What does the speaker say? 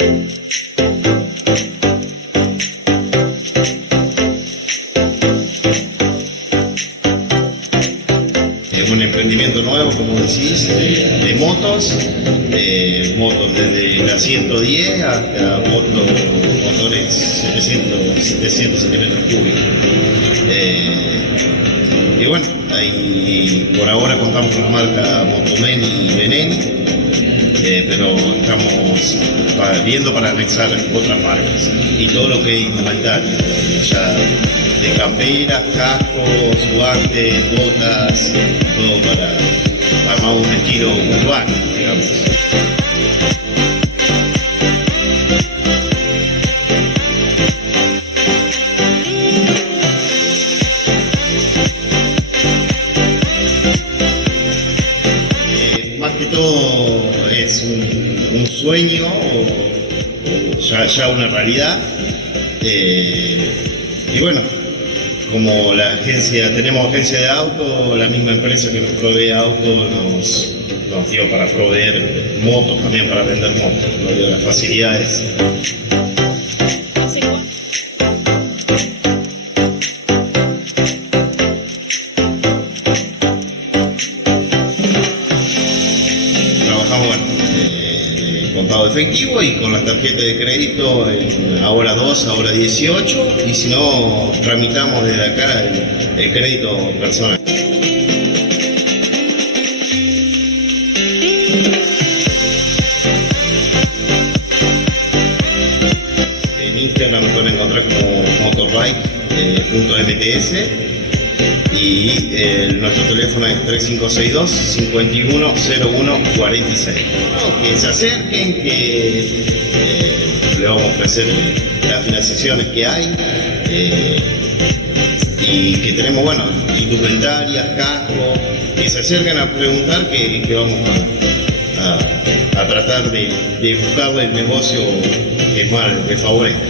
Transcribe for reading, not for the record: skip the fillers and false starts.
Un emprendimiento nuevo, como decís, de motos, desde la 110 hasta motores 700 centímetros cúbicos. Y bueno, ahí por ahora contamos con la marca Motomen y Veneni, pero estamos viendo para anexar otras marcas y todo lo que es indumentaria, ya de camperas, cascos, guantes, botas, todo para armar un estilo urbano, digamos. Más que todo es un sueño o ya una realidad. Y bueno, como tenemos agencia de auto, la misma empresa que nos provee auto nos dio para proveer motos, también para vender motos, nos dio las facilidades. Trabajamos, bueno, contado efectivo y con las tarjetas de crédito en ahora 2, ahora 18, y si no, tramitamos desde acá el crédito personal. En Instagram me pueden encontrar como motorbike.mts y nuestro teléfono es 3562-510146. Que se acerquen, que le vamos a ofrecer las financiaciones que hay y que tenemos, bueno, indumentarias, cascos, que se acerquen a preguntar que vamos a tratar de buscarle el negocio que más les favorezca.